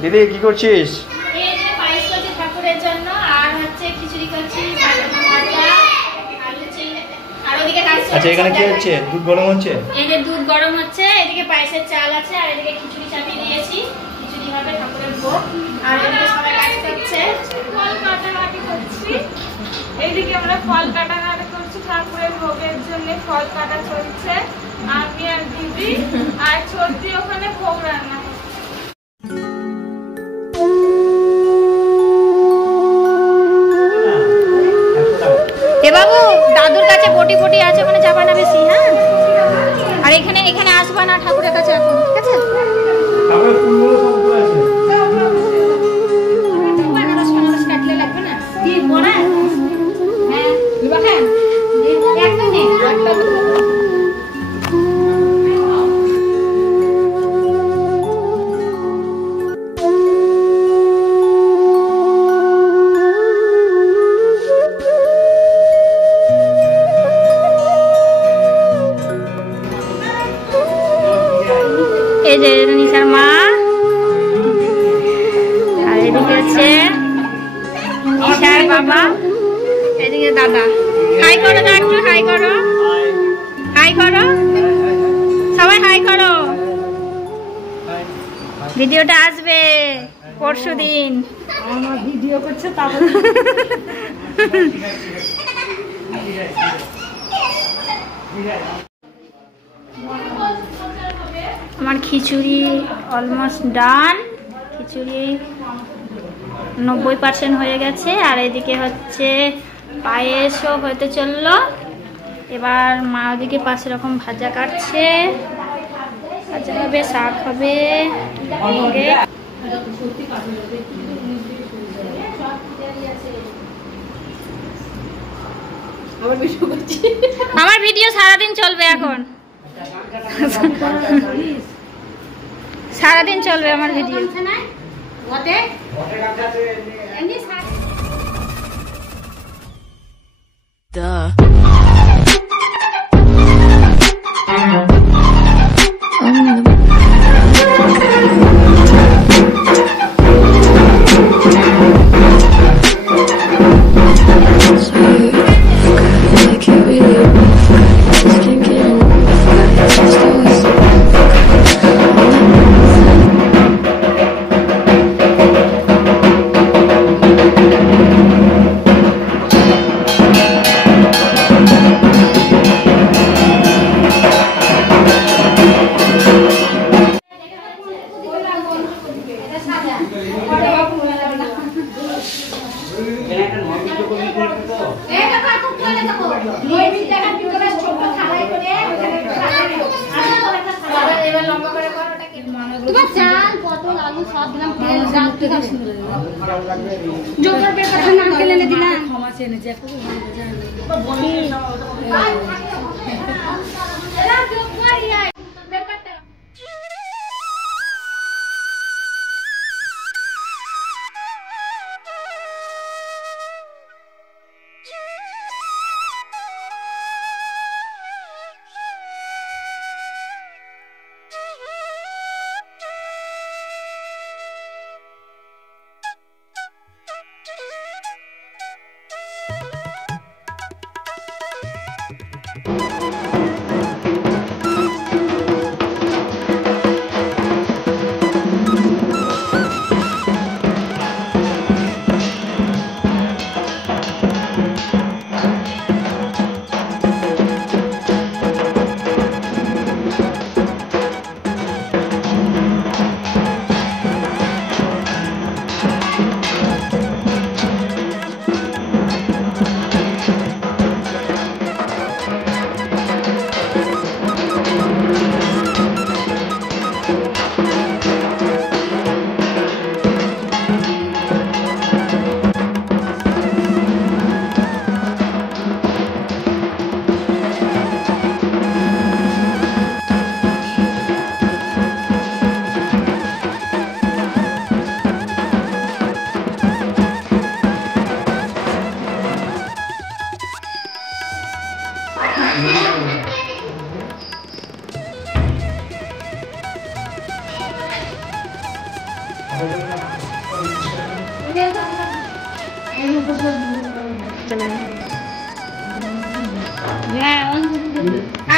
দিদি কি করছিস? এই যে পায়েস করছি ঠাকুরের জন্য, আর হচ্ছে খিচুড়ি করছি, ভাজা আর হচ্ছে আর ওদিকে কাজ চলছে। আচ্ছা এখানে কি হচ্ছে? দুধ গরম হচ্ছে। এই যে দুধ গরম হচ্ছে, এদিকে পায়েসের চাল আছে, আর এদিকে খিচুড়ি চাপিয়ে দিয়েছি। খিচুড়ি হবে ঠাকুরের ভোগ, আর এদিকে সবাই কাজ করছে। ফল কাটাকাটি করছি, এইদিকে আমরা ফল কাটাকাটি করছি ঠাকুরের ভোগের জন্য। ফল কাটা চলছে, আমি আর দিদি আর ছোটদি ওখানে ভোগ রান্না করছে। এ বাবু, দাদুর কাছে বটি বটি আছে, ওখানে যাবা না বেশি, হ্যাঁ? আর এখানে এখানে আসবা না ঠাকুরের কাছে এখন, ঠিক আছে? কাটলে লাগবে না, দিয়ে পড়া হ্যাঁ একটা নেই একটা। এই যে নিশার মা, আর এদিকে হচ্ছে নিশার বাবা, এদিকে দাদা। হাই করো না, একটু হাই করো, হাই করো সবাই, হাই করো। ভিডিওটা আসবে পরশুদিন। আমার ভিডিও করছে তারপর আমার খিচুড়ি অলমোস্ট ডান, খিচুড়ি 90% হয়ে গেছে, আর এদিকে হচ্ছে পায়েসও হতে চললো। এবার মা ওদিকে 5 রকম ভাজা কাটছে, ভাজা হবে, শাক হবে। আমার ভিডিও সারাদিন চলবে, এখন সারাদিন চলবে আমার ভিডিও।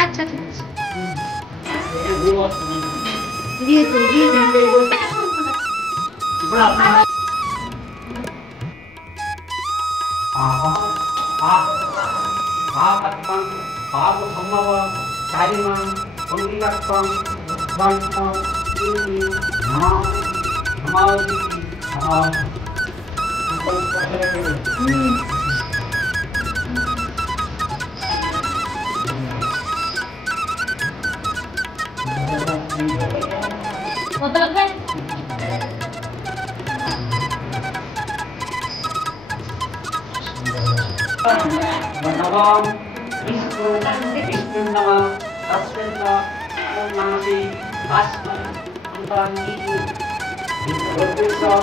আচ্ছা Namavam Vishnu Vishnu Nama Tasveta Om Namasi Asma Antani Vishnu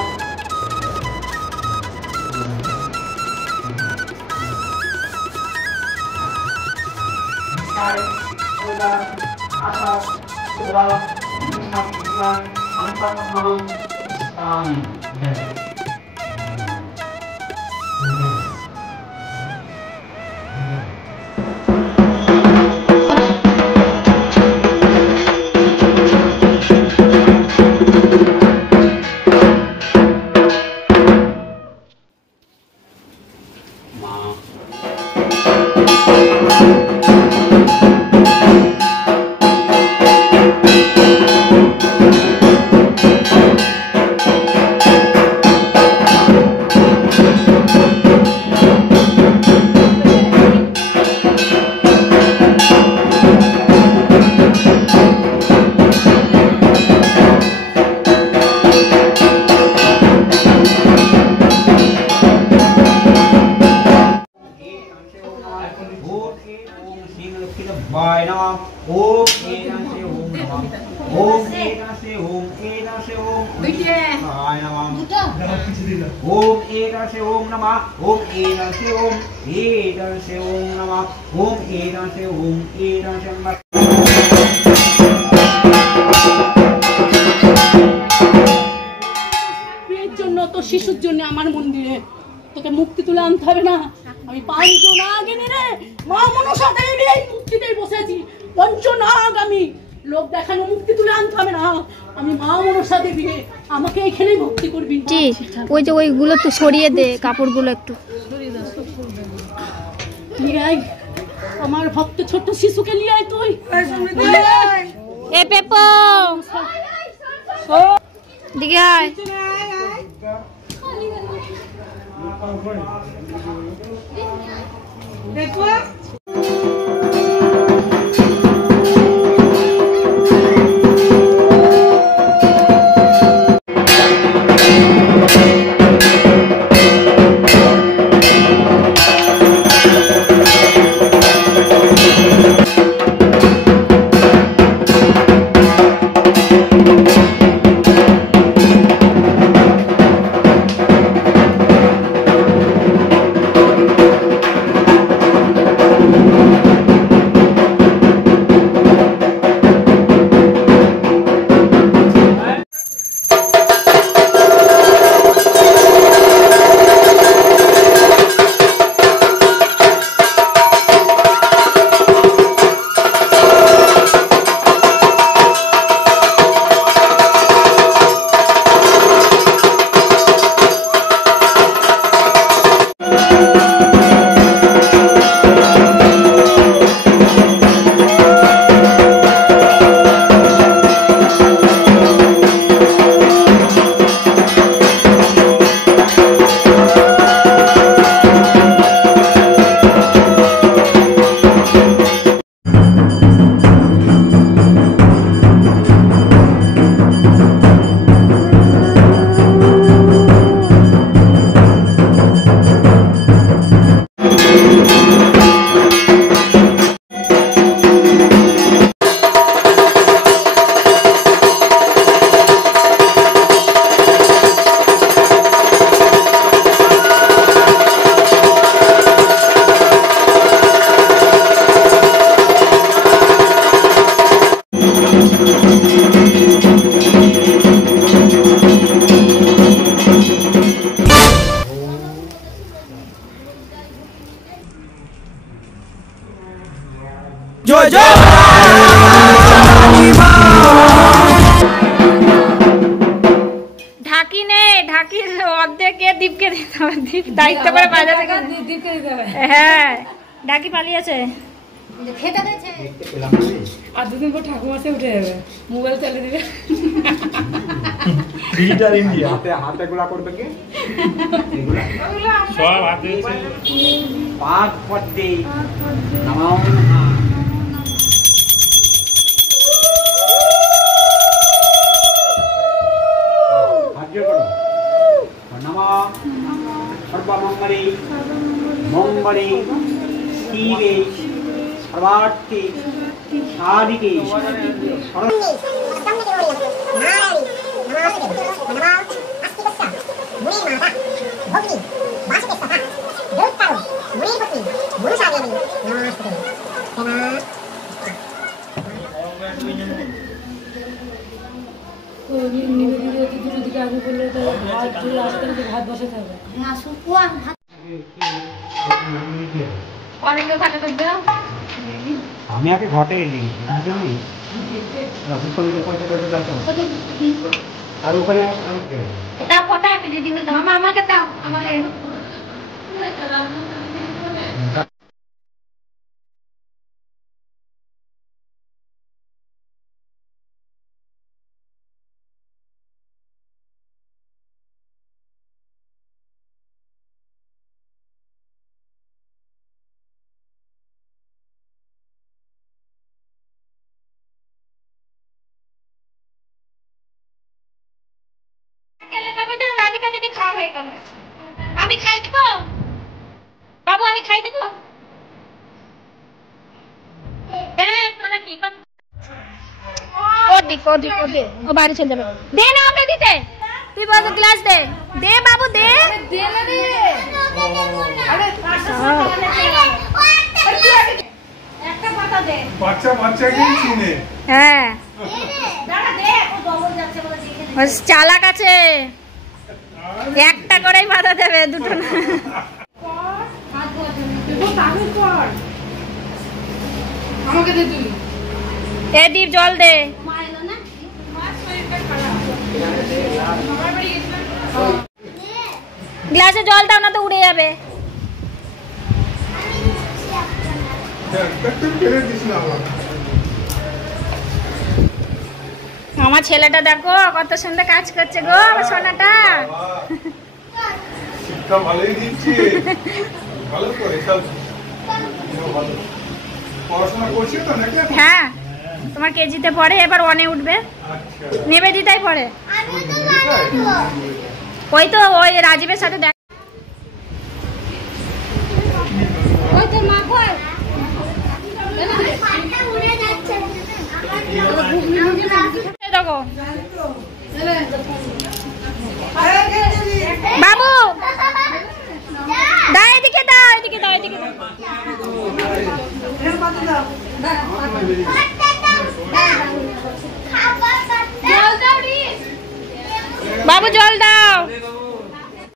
Hai Oda Asa Sura Sakma Antanam Amin. Om Eda Se Om Namah Om Eda Se Om Eda Se Om Namah Om Eda Se Om Eda Se Namah এর জন্য তো শিশুর জন্য আমার মন্দিরে তোকে মুক্তি তুলে আনতে হবে না। আমি পাঁচজনাগ এনে রে মা মনসা দেবী এই মুক্তিতেই বসেছি। পঞ্চনাগ আমি লোক দেখানো মুক্তি তুলে আনতে হবে না। আমি মা মনসা দেবী আমাকে এখানেই ভক্তি করবি। ওই যে ওইগুলো তো সরিয়ে দে, কাপড়গুলো একটু নিয়ে আয় আমার ভক্ত ছোট্ট শিশুকে নিয়ে আয় তুই। এ পেপো দিকে আয়। বাজবে কে? দীপকে দিতে হবে। দীপ দায়িত্ব করে বাজাতে। হ্যাঁ, ডাকি পালিয়েছে। আর দুদিন পর ঠাকুমা সে উঠে যাবে, মোবাইল চালিয়ে দিবে। Digital India. হাতে গুলা করবে কি? সব হাতে। পাঁচ পদ্মে নমো सर्वमंगले मंगले शिवे सर्वार्थे साधिके আমি আগে ঘটে এলি আর ওখানে আমাকে দাও, আমাকে আমি খাই দেবো বাবু, আমি খাই দেবো। ও বাইরে চলে যাবে। দে না ওকে দিতে, তুই বাবু গ্লাস দে। দে বাবু দে। বাচ্চা বাচ্চাকে চিনে। হ্যাঁ, চালাক আছে, একটা করেই বাধা দেবে, দুটো না। আমাকে দে তুই। এ দীপ জল দে। গ্লাসে জল দাও না তো উড়ে যাবে। আমার ছেলেটা দেখো কত সুন্দর কাজ করছে গো, আমার সোনাটা। শিক্ষা ভালোই দিচ্ছে, ভালো করে সব পড়াশোনা করছে তো নাকি? হ্যাঁ, তোমার কেজিতে পড়ে, এবার ওয়ানে উঠবে। নিবেদিতাই পড়ে। ওই তো ওই রাজীবের সাথে দেখ। দেখো বাবু, দাও এদিকে, দাও এদিকে, দাও এদিকে, দাও। বাবু জল দাও।